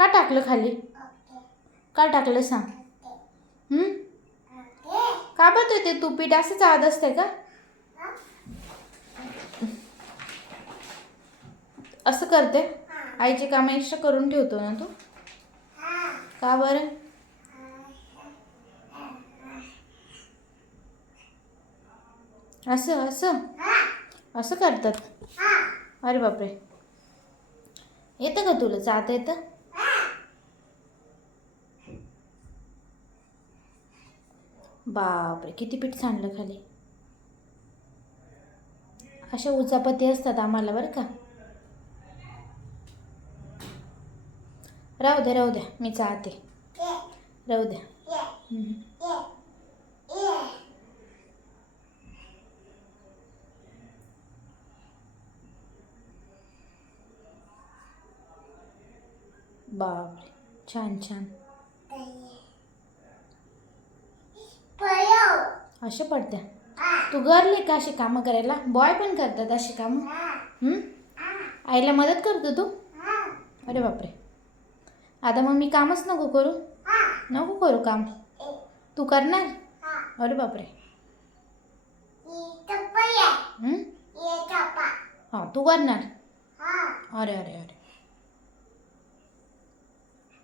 का टाकलं खाली? का टाकलं सांग. का बघ ते तू पीठ असंच आद असते का? असं करते? आईची कामं एक्स्ट्रा करून ठेवतो ना तू? का बरं? असं असं? असं करतात? अरे बापरे. येतं का तुला? जाता येतं? बापरे किती पीठ सांडलं खाली? अशा उचापती असतात आम्हाला बरं का. राहू द्या राहू द्या मी चाहते. राहू द्या. बापरे छान छान. अशा पडत्या. तू गरली का अशी कामं करायला? बॉय पण करतात अशी कामं? आईला मदत करतो तू? अरे बापरे. आता मग मी कामच नको करू? नको करू काम. तू करणार? अरे बापरे? हां तू करणार? अरे अरे अरे.